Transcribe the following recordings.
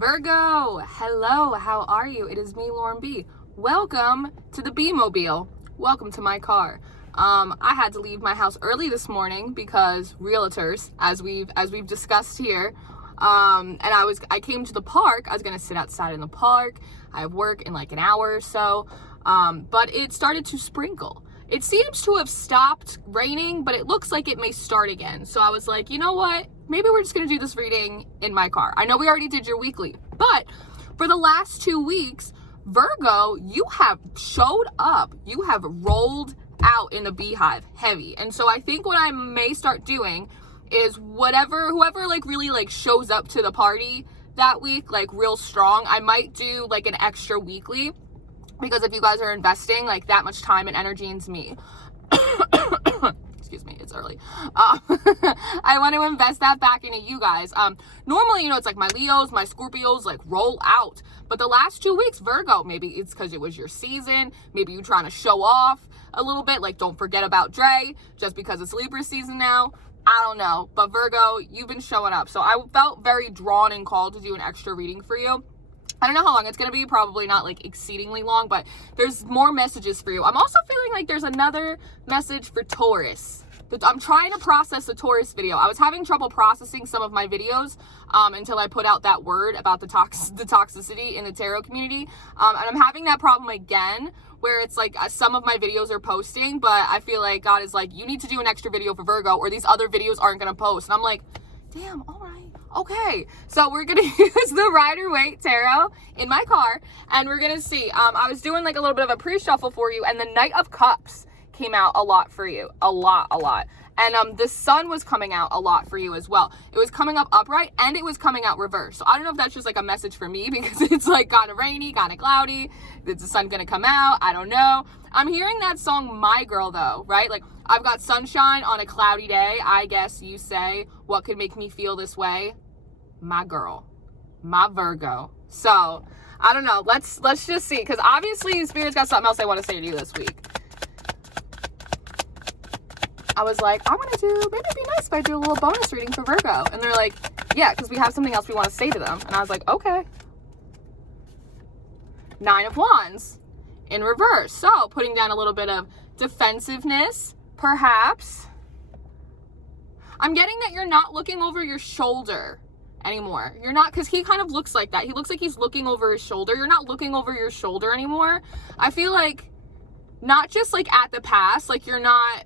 Virgo, hello, how are you? It is me, Lauren B. Welcome to the B-Mobile. Welcome to my car. I had to leave my house early this morning because realtors, as we've discussed here, and I came to the park. I was gonna sit outside in the park. I have work in like an hour or so, but it started to sprinkle. It seems to have stopped raining, but it looks like it may start again. So I was like, you know what? Maybe we're just going to do this reading in my car. I know we already did your weekly, but for the last 2 weeks, Virgo, you have showed up. You have rolled out in the beehive heavy. And so I think what I may start doing is whoever like really like shows up to the party that week, like real strong, I might do like an extra weekly. Because if you guys are investing like that much time and energy into me, excuse me, it's early. I want to invest that back into you guys. Normally, it's like my Leos, my Scorpios like roll out. But the last 2 weeks, Virgo, maybe it's because it was your season. Maybe you're trying to show off a little bit. Like, don't forget about Dre just because it's Libra season now. I don't know. But Virgo, you've been showing up. So I felt very drawn and called to do an extra reading for you. I don't know how long it's going to be, probably not like exceedingly long, but there's more messages for you. I'm also feeling like there's another message for Taurus. I'm trying to process the Taurus video. I was having trouble processing some of my videos until I put out that word about the toxicity in the tarot community. And I'm having that problem again, where it's like some of my videos are posting, but I feel like God is like, you need to do an extra video for Virgo or these other videos aren't going to post. And I'm like, damn, all right. Okay, so we're gonna use the Rider-Waite Tarot in my car, and we're gonna see. I was doing like a little bit of a pre-shuffle for you, and the Knight of Cups came out a lot for you, a lot. And the Sun was coming out a lot for you as well. It was coming up upright, and it was coming out reverse. So I don't know if that's just like a message for me because it's like kind of rainy, kind of cloudy. Is the sun gonna come out? I don't know. I'm hearing that song, My Girl, though, right? Like, I've got sunshine on a cloudy day. I guess you say, what could make me feel this way? My girl, my Virgo. So, I don't know. Let's just see. Because obviously, Spirit's got something else they want to say to you this week. I was like, maybe it'd be nice if I do a little bonus reading for Virgo. And they're like, yeah, because we have something else we want to say to them. And I was like, okay. 9 of Wands in reverse. So, putting down a little bit of defensiveness, perhaps. I'm getting that you're not looking over your shoulder anymore. You're not, because he kind of looks like that. He looks like he's looking over his shoulder. You're not looking over your shoulder anymore. I feel like not just like at the past, like you're not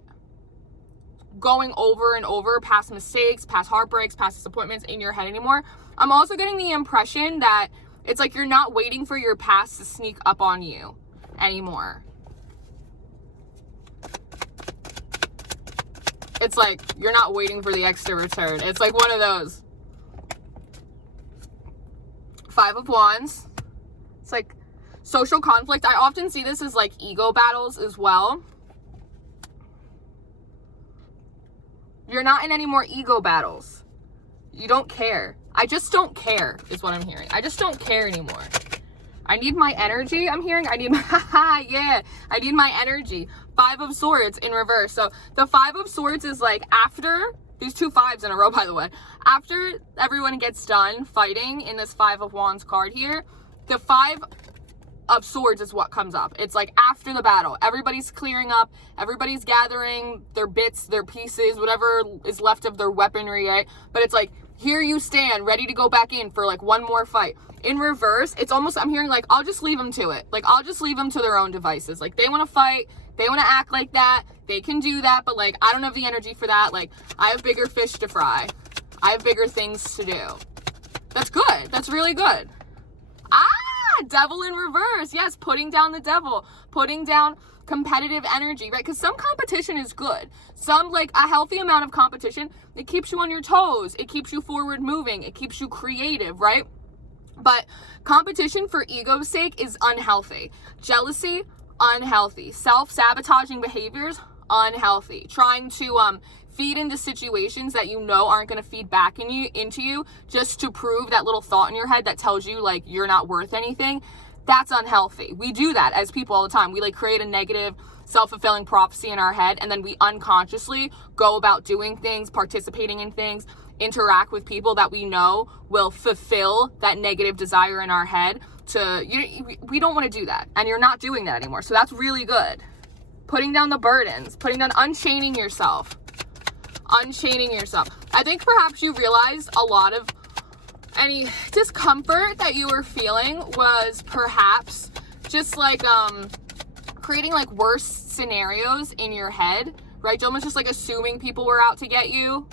going over and over past mistakes, past heartbreaks, past disappointments in your head anymore. I'm also getting the impression that it's like you're not waiting for your past to sneak up on you anymore. It's like you're not waiting for the ex to return. It's like one of those. 5 of Wands. It's like social conflict. I often see this as like ego battles as well. You're not in any more ego battles. You don't care. I just don't care is what I'm hearing. I just don't care anymore. I need my energy. I'm hearing I need my, yeah, I need my energy. 5 of Swords in reverse. So the 5 of Swords is like after, these 2 5s in a row, by the way, after everyone gets done fighting in this 5 of Wands card here, the 5 of Swords is what comes up. It's like after the battle, everybody's clearing up, everybody's gathering their bits, their pieces, whatever is left of their weaponry, right? But it's like, here you stand, ready to go back in for like one more fight. In reverse, it's almost, I'm hearing like, I'll just leave them to it. Like, I'll just leave them to their own devices. Like, they want to fight, they want to act like that, they can do that, but like, I don't have the energy for that. Like, I have bigger fish to fry. I have bigger things to do. That's good. That's really good. Devil in reverse. Yes, putting down the devil, putting down competitive energy, right? Because some competition is good. Some, like a healthy amount of competition, it keeps you on your toes. It keeps you forward moving. It keeps you creative, right? But competition for ego's sake is unhealthy. Jealousy, unhealthy. Self-sabotaging behaviors, unhealthy. Trying to feed into situations that you know aren't going to feed back into you just to prove that little thought in your head that tells you like you're not worth anything. That's unhealthy. We do that as people all the time. We like create a negative self-fulfilling prophecy in our head, and then we unconsciously go about doing things, participating in things, interact with people that we know will fulfill that negative desire in our head. We don't want to do that, and you're not doing that anymore. So that's really good. Putting down the burdens, unchaining yourself. I think perhaps you realized a lot of any discomfort that you were feeling was perhaps just like creating like worse scenarios in your head, right? Almost just like assuming people were out to get you.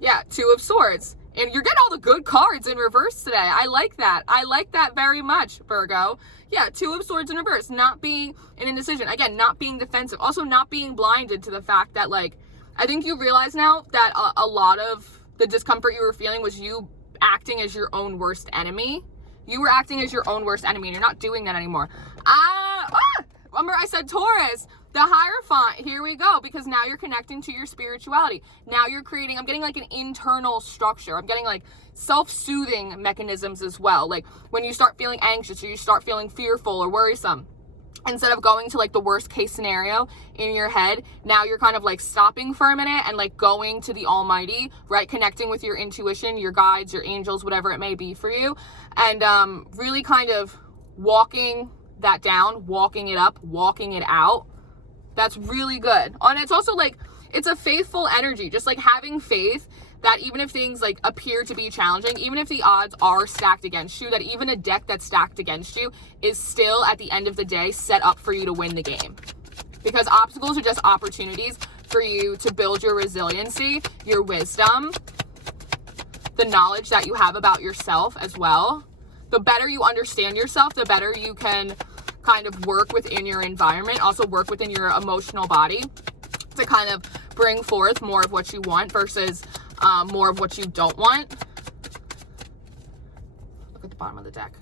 Yeah, Two of Swords. And you're getting all the good cards in reverse today. I like that. I like that very much, Virgo. Yeah, Two of Swords in reverse. Not being in indecision. Again, not being defensive. Also not being blinded to the fact that, like, I think you realize now that a lot of the discomfort you were feeling was you acting as your own worst enemy. You were acting as your own worst enemy, and you're not doing that anymore. Remember I said Taurus, the Hierophant. Here we go, because now you're connecting to your spirituality. Now you're creating, I'm getting like an internal structure. I'm getting like self-soothing mechanisms as well. Like when you start feeling anxious or you start feeling fearful or worrisome, instead of going to like the worst case scenario in your head, now you're kind of like stopping for a minute and like going to the Almighty, right? Connecting with your intuition, your guides, your angels, whatever it may be for you. And really kind of walking that down, walking it up, walking it out. That's really good. And it's also like, it's a faithful energy, just like having faith that even if things like appear to be challenging, even if the odds are stacked against you, that even a deck that's stacked against you is still at the end of the day set up for you to win the game. Because obstacles are just opportunities for you to build your resiliency, your wisdom, the knowledge that you have about yourself as well. The better you understand yourself, the better you can kind of work within your environment, also work within your emotional body to kind of bring forth more of what you want versus more of what you don't want. Look at the bottom of the deck.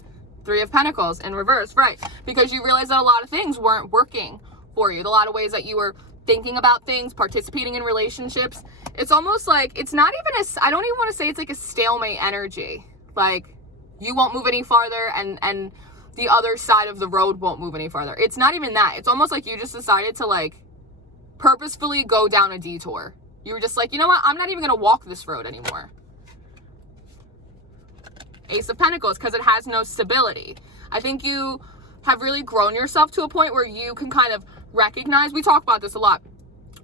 Three of Pentacles in reverse, right? Because you realize that a lot of things weren't working for you. A lot of ways that you were thinking about things, participating in relationships. It's almost like, it's not even I don't even want to say it's like a stalemate energy. Like, you won't move any farther and the other side of the road won't move any farther. It's not even that. It's almost like you just decided to like purposefully go down a detour. You were just like, you know what? I'm not even going to walk this road anymore. Ace of Pentacles, because it has no stability. I think you have really grown yourself to a point where you can kind of recognize, we talk about this a lot,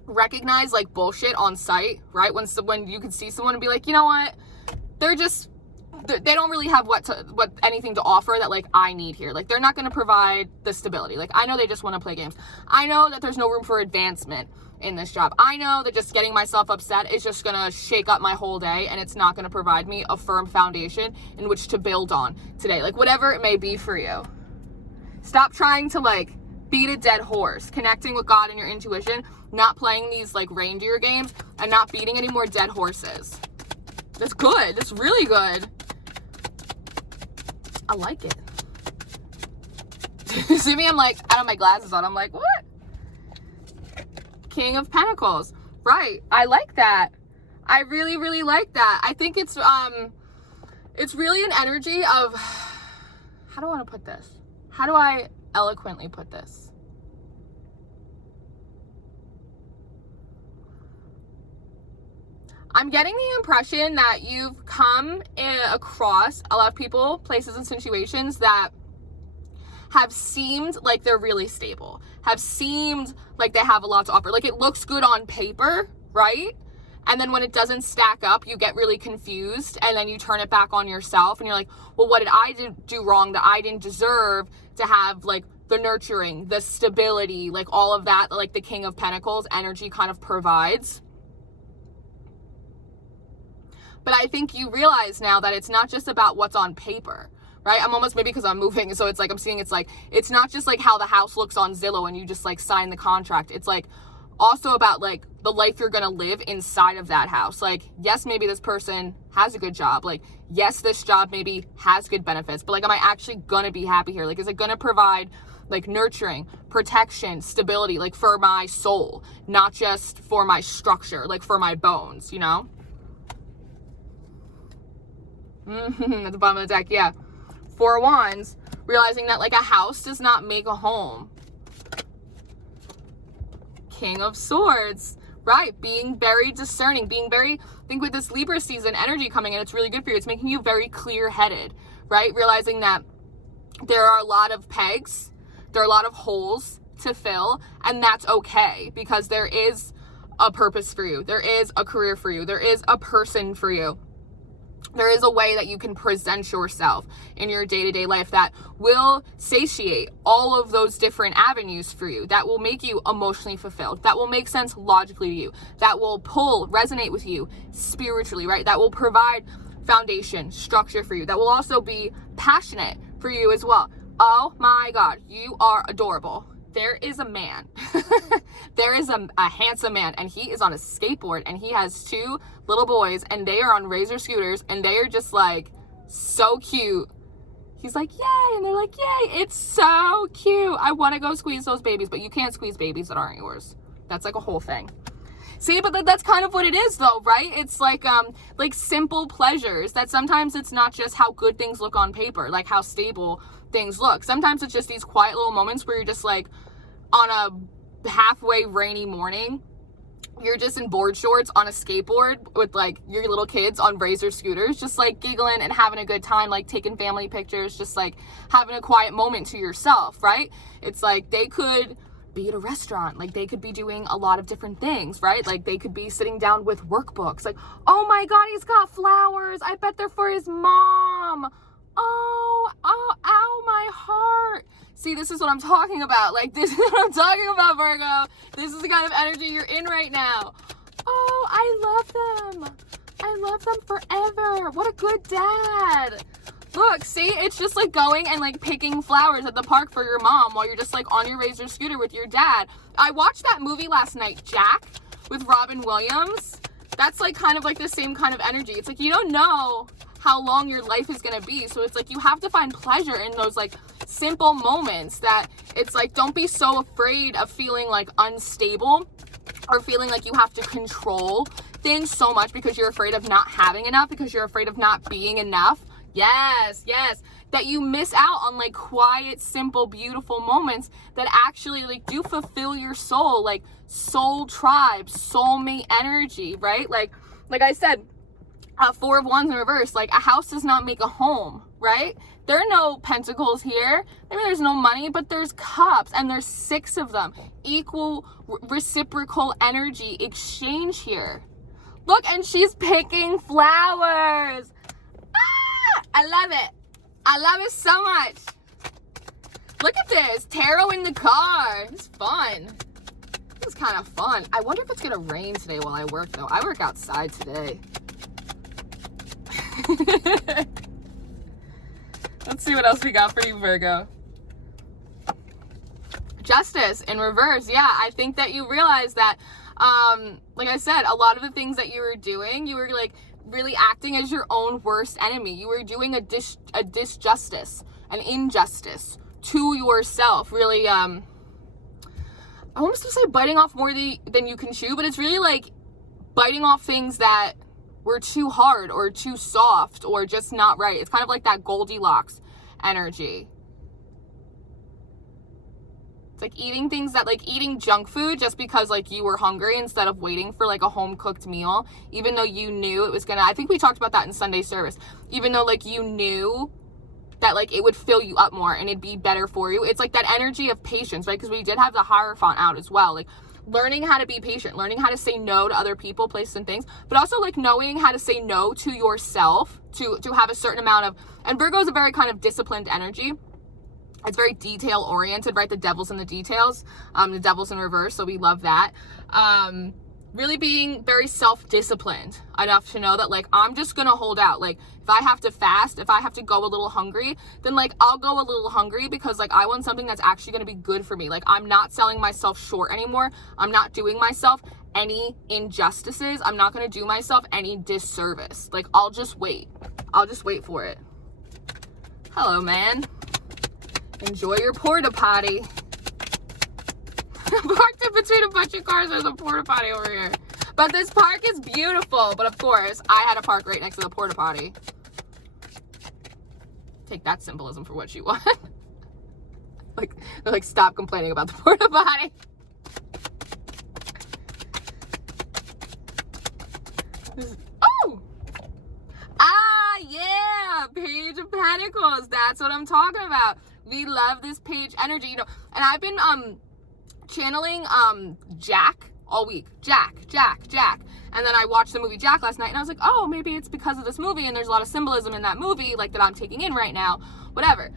recognize like bullshit on sight, right? When you can see someone and be like, you know what? They don't really have anything to offer that like I need here. Like they're not going to provide the stability. Like I know they just want to play games. I know that there's no room for advancement in this job. I know that just getting myself upset is just going to shake up my whole day and it's not going to provide me a firm foundation in which to build on today. Like whatever it may be for you. Stop trying to like beat a dead horse, connecting with God and your intuition, not playing these like reindeer games and not beating any more dead horses. That's good. That's really good. I like it. See me? I'm like, I have my glasses on. I'm like, what? King of Pentacles. Right. I like that. I really, really like that. I think it's really an energy of, how do I want to put this? How do I eloquently put this? I'm getting the impression that you've come across a lot of people, places, and situations that have seemed like they're really stable, have seemed like they have a lot to offer. Like it looks good on paper, right? And then when it doesn't stack up, you get really confused and then you turn it back on yourself and you're like, well, what did I do wrong that I didn't deserve to have like the nurturing, the stability, like all of that, like the King of Pentacles energy kind of provides. But I think you realize now that it's not just about what's on paper, right? I'm almost, maybe because I'm moving, so it's like I'm seeing it's not just like how the house looks on Zillow and you just like sign the contract. It's like also about like the life you're gonna live inside of that house. Like, yes, maybe this person has a good job. Like, yes, this job maybe has good benefits, but like, am I actually gonna be happy here? Like, is it gonna provide like nurturing, protection, stability, like for my soul, not just for my structure, like for my bones, you know? At the bottom of the deck, yeah. Four of Wands, realizing that like a house does not make a home. King of Swords, right? Being very discerning, I think with this Libra season energy coming in, it's really good for you. It's making you very clear-headed, right? Realizing that there are a lot of pegs, there are a lot of holes to fill, and that's okay, because there is a purpose for you. There is a career for you. There is a person for you. There is a way that you can present yourself in your day-to-day life that will satiate all of those different avenues for you, that will make you emotionally fulfilled, that will make sense logically to you, that will resonate with you spiritually, right? That will provide foundation, structure for you, that will also be passionate for you as well. Oh my God, you are adorable. There is a man, there is a handsome man, and he is on a skateboard, and he has 2 little boys, and they are on razor scooters, and they are just like so cute. He's like, yay, and they're like, yay, it's so cute. I want to go squeeze those babies, but you can't squeeze babies that aren't yours. That's like a whole thing. See, but that's kind of what it is though, right? It's like simple pleasures that sometimes it's not just how good things look on paper, like how stable things look. Sometimes it's just these quiet little moments where you're just like on a halfway rainy morning, you're just in board shorts on a skateboard with like your little kids on razor scooters, just like giggling and having a good time, like taking family pictures, just like having a quiet moment to yourself, right? It's like they could be at a restaurant, like they could be doing a lot of different things, right? Like they could be sitting down with workbooks, like, oh my God, he's got flowers, I bet they're for his mom. Oh, ow, my heart. See, this is what I'm talking about. Like, this is what I'm talking about, Virgo. This is the kind of energy you're in right now. Oh, I love them. I love them forever. What a good dad. Look, see, it's just like going and like picking flowers at the park for your mom while you're just like on your razor scooter with your dad. I watched that movie last night, Jack, with Robin Williams. That's like kind of like the same kind of energy. It's like you don't know how long your life is gonna be, so it's like you have to find pleasure in those like simple moments, that it's like don't be so afraid of feeling like unstable or feeling like you have to control things so much because you're afraid of not having enough, because you're afraid of not being enough. Yes, that you miss out on like quiet, simple, beautiful moments that actually like do fulfill your soul, like soul tribe, soulmate energy, right? Like I said, 4 of Wands in reverse, like a house does not make a home, right? There are no pentacles here. Maybe there's no money, but there's cups, and there's 6 of them. Equal, reciprocal energy exchange here. Look, and she's picking flowers. Ah, I love it. I love it so much. Look at this, tarot in the car. It's fun. This is kind of fun. I wonder if it's gonna rain today while I work though. I work outside today. Let's see what else we got for you, Virgo. Justice in reverse. Yeah, I think that you realize that, like I said, a lot of the things that you were doing, you were like really acting as your own worst enemy. You were doing a disjustice, an injustice to yourself. Really, I almost want to say biting off more than you can chew, but it's really like biting off things that were too hard or too soft or just not right. It's kind of like that Goldilocks energy. It's like eating things that, like eating junk food just because like you were hungry instead of waiting for like a home cooked meal, even though you knew it was gonna, I think we talked about that in Sunday service, even though like you knew that like it would fill you up more and it'd be better for you. It's like that energy of patience, right? Because we did have the Hierophant out as well, like learning how to be patient, learning how to say no to other people, places, and things, but also like knowing how to say no to yourself, to have a certain amount of, and Virgo is a very kind of disciplined energy. It's very detail oriented, right? The devil's in the details. The devil's in reverse, so we love that. Really being very self-disciplined enough to know that like I'm just gonna hold out. Like if I have to fast, if I have to go a little hungry, then like I'll go a little hungry because like I want something that's actually gonna be good for me. Like I'm not selling myself short anymore. I'm not doing myself any injustices. I'm not gonna do myself any disservice. Like I'll just wait. I'll just wait for it. Hello, man. Enjoy your porta potty. Parked in between a bunch of cars. There's a porta potty over here. But this park is beautiful. But of course, I had to park right next to the porta potty. Take that symbolism for what you want. like stop complaining about the porta potty. Oh! Ah, yeah! Page of Pentacles. That's what I'm talking about. We love this page energy, you know. And I've been channeling Jack all week. Jack. And then I watched the movie Jack last night, and I was like, oh, maybe it's because of this movie, and there's a lot of symbolism in that movie, like, that I'm taking in right now. Whatever.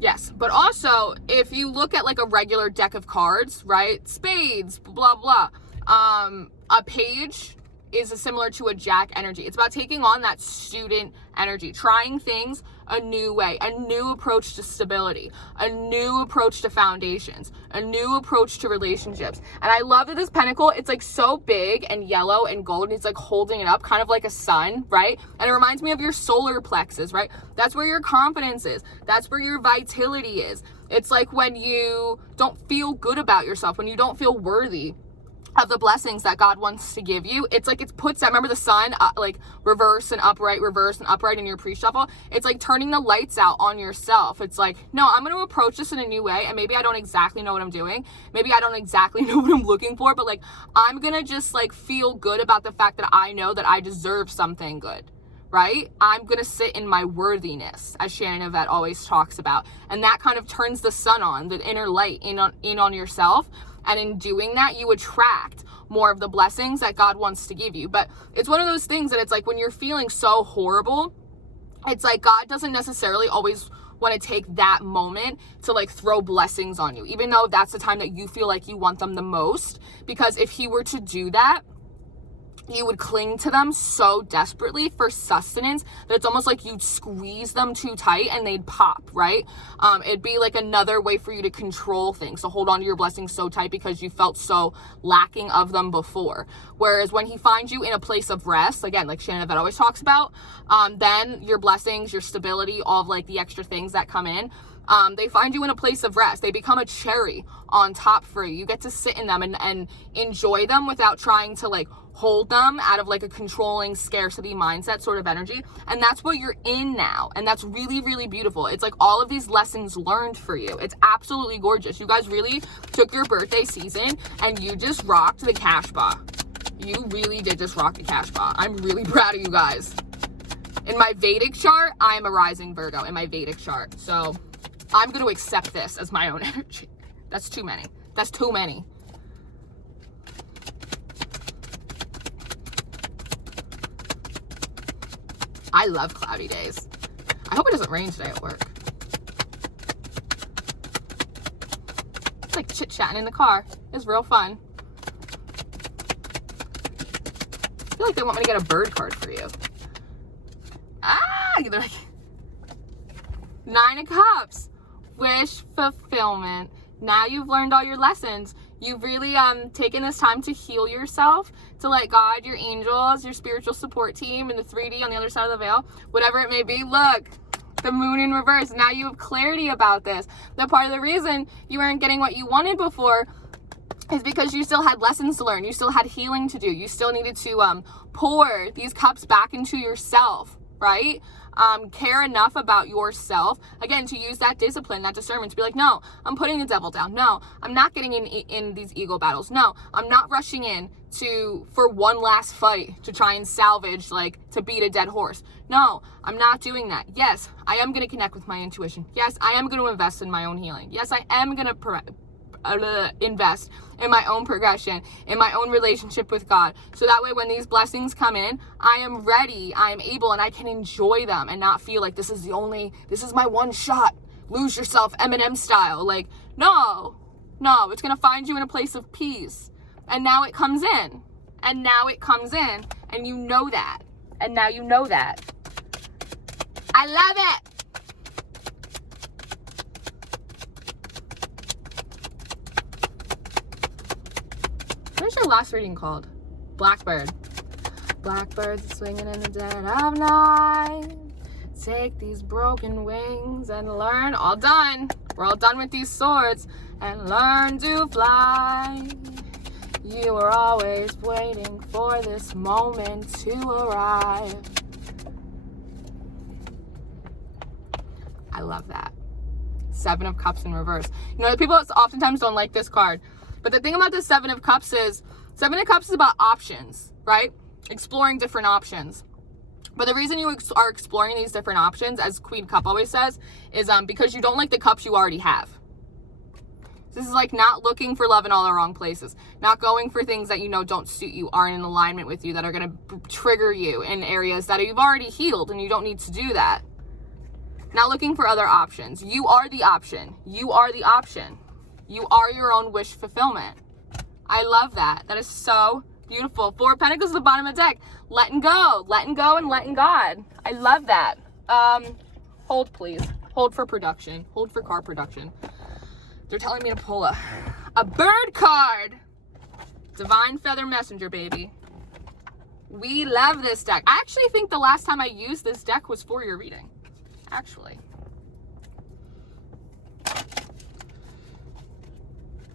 Yes, but also, if you look at, like, a regular deck of cards, right? Spades, blah, blah. A page is similar to a Jack energy. It's about taking on that student energy, trying things a new way, a new approach to stability, a new approach to foundations, a new approach to relationships. And I love that this pentacle, it's like so big and yellow and gold, and it's like holding it up kind of like a sun, right? And it reminds me of your solar plexus, right? That's where your confidence is. That's where your vitality is. It's like when you don't feel good about yourself, when you don't feel worthy of the blessings that God wants to give you. It's like it puts that, remember the sun, like reverse and upright in your pre-shuffle. It's like turning the lights out on yourself. It's like, no, I'm going to approach this in a new way, and maybe I don't exactly know what I'm doing. Maybe I don't exactly know what I'm looking for, but like, I'm going to just like feel good about the fact that I know that I deserve something good, right? I'm going to sit in my worthiness, as Shannon Yvette always talks about. And that kind of turns the sun on, the inner light in on yourself. And in doing that, you attract more of the blessings that God wants to give you. But it's one of those things that it's like when you're feeling so horrible, it's like God doesn't necessarily always want to take that moment to like throw blessings on you, even though that's the time that you feel like you want them the most. Because if he were to do that, you would cling to them so desperately for sustenance that it's almost like you'd squeeze them too tight and they'd pop, right? It'd be like another way for you to control things, to hold on to your blessings so tight because you felt so lacking of them before. Whereas when he finds you in a place of rest, again, like Shannon Yvette always talks about, then your blessings, your stability, all of like the extra things that come in, they find you in a place of rest. They become a cherry on top for you. You get to sit in them and enjoy them without trying to like hold them out of like a controlling scarcity mindset sort of energy. And that's what you're in now. And that's really, really beautiful. It's like all of these lessons learned for you. It's absolutely gorgeous. You guys really took your birthday season and you just rocked the cash bar. You really did just rock the cash bar. I'm really proud of you guys. In my Vedic chart, I am a rising Virgo in my Vedic chart. So I'm going to accept this as my own energy. That's too many. That's too many. I love cloudy days. I hope it doesn't rain today at work. It's like chit-chatting in the car. It's real fun. I feel like they want me to get a bird card for you. They're like, 9 of Cups. Wish fulfillment. Now you've learned all your lessons. You've really taken this time to heal yourself, to let God, your angels, your spiritual support team, and the 3D on the other side of the veil, whatever it may be. Look, the moon in reverse. Now you have clarity about this. That part of the reason you weren't getting what you wanted before is because you still had lessons to learn. You still had healing to do. You still needed to pour these cups back into yourself, right? Care enough about yourself, again, to use that discipline, that discernment, to be like, no, I'm putting the devil down. No, I'm not getting in these ego battles. No, I'm not rushing in for one last fight to try and salvage, like, to beat a dead horse. No, I'm not doing that. Yes, I am going to connect with my intuition. Yes, I am going to invest in my own healing. Yes, I am going to invest in my own progression, in my own relationship with God. So that way when these blessings come in, I am ready, I am able, and I can enjoy them and not feel like this is my one shot. Lose yourself, Eminem style. Like, no, it's going to find you in a place of peace. And now it comes in. And now it comes in. And you know that. And now you know that. I love it. What's your last reading called? Blackbird. Blackbirds swinging in the dead of night. Take these broken wings and learn. All done. We're all done with these swords. And learn to fly. You were always waiting for this moment to arrive. I love that. 7 of Cups in reverse. You know, the people oftentimes don't like this card. But the thing about the 7 of Cups is, 7 of Cups is about options, right? exploring different options. But the reason you are exploring these different options, as Queen Cup always says, is because you don't like the cups you already have. This is like not looking for love in all the wrong places. Not going for things that you know don't suit you, aren't in alignment with you, that are going to trigger you in areas that you've already healed and you don't need to do that. Not looking for other options. You are the option. You are the option. You are your own wish fulfillment. I love that. That is so beautiful. 4 of Pentacles at the bottom of the deck. Letting go and letting God. I love that. Hold please. Hold for production. Hold for car production. They're telling me to pull a bird card. Divine Feather Messenger, baby. We love this deck. I actually think the last time I used this deck was for your reading. Actually.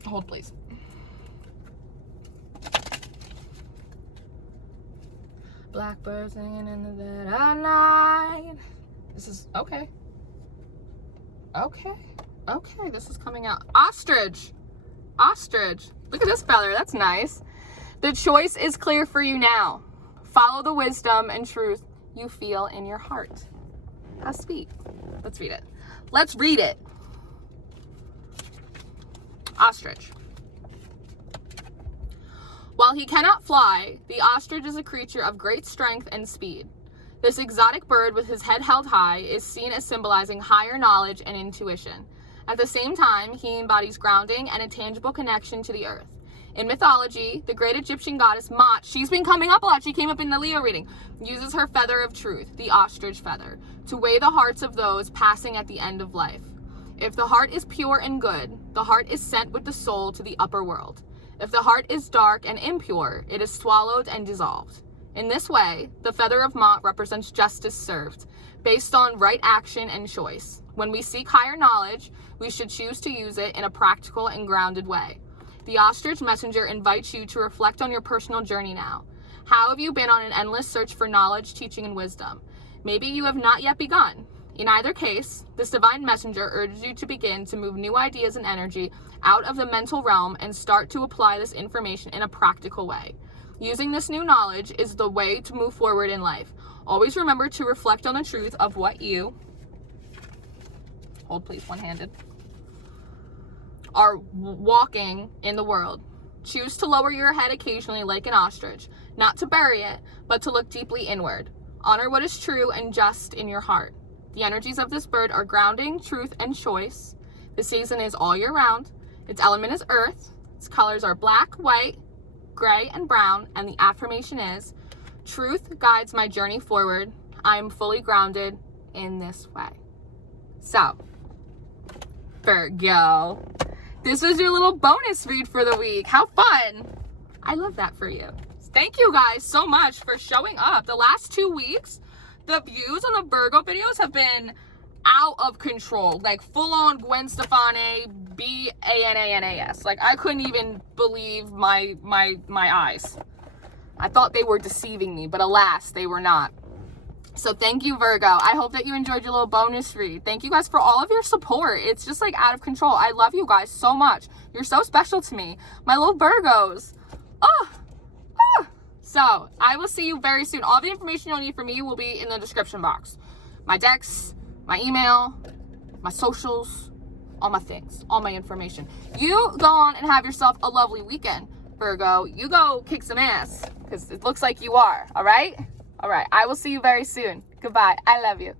Hold, please. Blackbird singing in the dead of night. This is, okay. Okay. Okay, this is coming out. Ostrich. Ostrich. Look at this feather. That's nice. The choice is clear for you now. Follow the wisdom and truth you feel in your heart. How sweet. Let's read it. Let's read it. Ostrich. While he cannot fly, the ostrich is a creature of great strength and speed. This exotic bird with his head held high is seen as symbolizing higher knowledge and intuition. At the same time, he embodies grounding and a tangible connection to the earth. In mythology, the great Egyptian goddess Mot, she's been coming up a lot, she came up in the Leo reading, uses her feather of truth, the ostrich feather, to weigh the hearts of those passing at the end of life. If the heart is pure and good, the heart is sent with the soul to the upper world. If the heart is dark and impure, it is swallowed and dissolved. In this way, the feather of Mot represents justice served, based on right action and choice. When we seek higher knowledge, we should choose to use it in a practical and grounded way. The Ostrich Messenger invites you to reflect on your personal journey now. How have you been on an endless search for knowledge, teaching, and wisdom? Maybe you have not yet begun. In either case, this divine messenger urges you to begin to move new ideas and energy out of the mental realm and start to apply this information in a practical way. Using this new knowledge is the way to move forward in life. Always remember to reflect on the truth of what you, hold please, one-handed, are walking in the world. Choose to lower your head occasionally like an ostrich, not to bury it, but to look deeply inward. Honor what is true and just in your heart. The energies of this bird are grounding, truth, and choice. The season is all year round. Its element is earth. Its colors are black, white, gray, and brown, and the affirmation is, truth guides my journey forward. I am fully grounded in this way. So, Virgo, this was your little bonus read for the week. How fun. I love that for you. Thank you guys so much for showing up. The last 2 weeks, the views on the Virgo videos have been out of control. Like full on Gwen Stefani, BANANAS. Like I couldn't even believe my eyes. I thought they were deceiving me, but alas, they were not. So thank you, Virgo. I hope that you enjoyed your little bonus read. Thank you guys for all of your support. It's just like out of control. I love you guys so much. You're so special to me. My little Virgos. So I will see you very soon. All the information you'll need from me will be in the description box. My decks, my email, my socials, all my things, all my information. You go on and have yourself a lovely weekend, Virgo. You go kick some ass, because it looks like you are, all right? All right, I will see you very soon. Goodbye. I love you.